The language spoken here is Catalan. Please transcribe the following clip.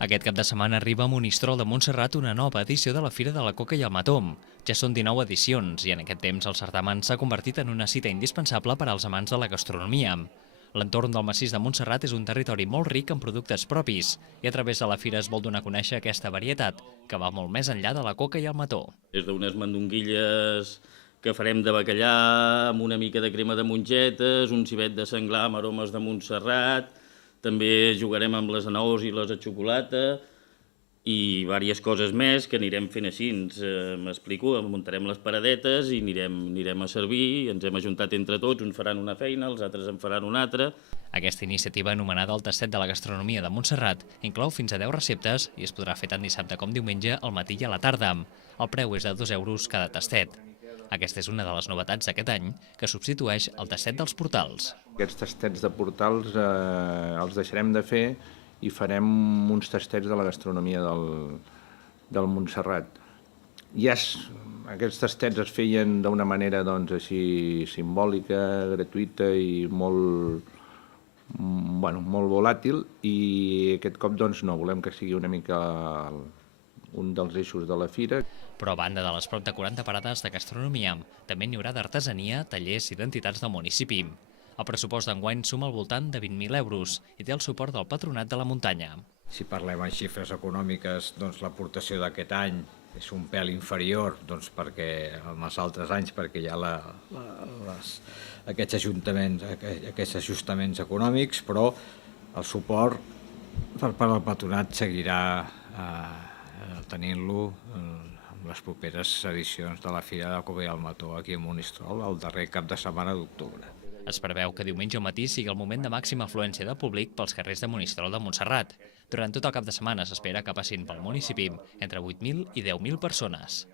Aquest cap de setmana arriba a Monistrol de Montserrat una nova edició de la Fira de la Coca i el Mató. Ja són 19 edicions i en aquest temps el certamen s'ha convertit en una cita indispensable per als amants de la gastronomia. L'entorn del massís de Montserrat és un territori molt ric en productes propis i a través de la fira es vol donar a conèixer aquesta varietat, que va molt més enllà de la coca i el mató. Des d'unes mandonguilles que farem de bacallà amb una mica de crema de mongetes, un civet de senglar amb aromes de Montserrat, també jugarem amb les anous i les de xocolata i diverses coses més que anirem fent així. M'explico, muntarem les paradetes i anirem a servir, ens hem ajuntat entre tots, uns faran una feina, els altres en faran una altra. Aquesta iniciativa, anomenada el Tastet de la Gastronomia de Montserrat, inclou fins a 10 receptes i es podrà fer tant dissabte com diumenge al matí i a la tarda. El preu és de 2 euros cada tastet. Aquesta és una de les novetats d'aquest any, que substitueix el tastet dels portals. Aquests tastets de portals els deixarem de fer i farem uns tastets de la gastronomia del Montserrat. Aquests tastets es feien d'una manera així simbòlica, gratuïta i molt volàtil, i aquest cop no, volem que sigui una mica un dels eixos de la fira. Però a banda de les prop de 40 parades de gastronomia, també n'hi haurà d'artesania, tallers i d'entitats del municipi. El pressupost d'enguany suma al voltant de 20.000 euros i té el suport del Patronat de la Muntanya. Si parlem en xifres econòmiques, l'aportació d'aquest any és un pèl inferior perquè en els altres anys, perquè hi ha aquests ajustaments econòmics, però el suport per part del Patronat seguirà tenint-lo en les properes edicions de la Fira de la Coca i el Mató aquí a Monistrol, el darrer cap de setmana d'octubre. Es preveu que diumenge al matí sigui el moment de màxima afluència de públic pels carrers de Monistrol de Montserrat. Durant tot el cap de setmana s'espera que passin pel municipi entre 8.000 i 10.000 persones.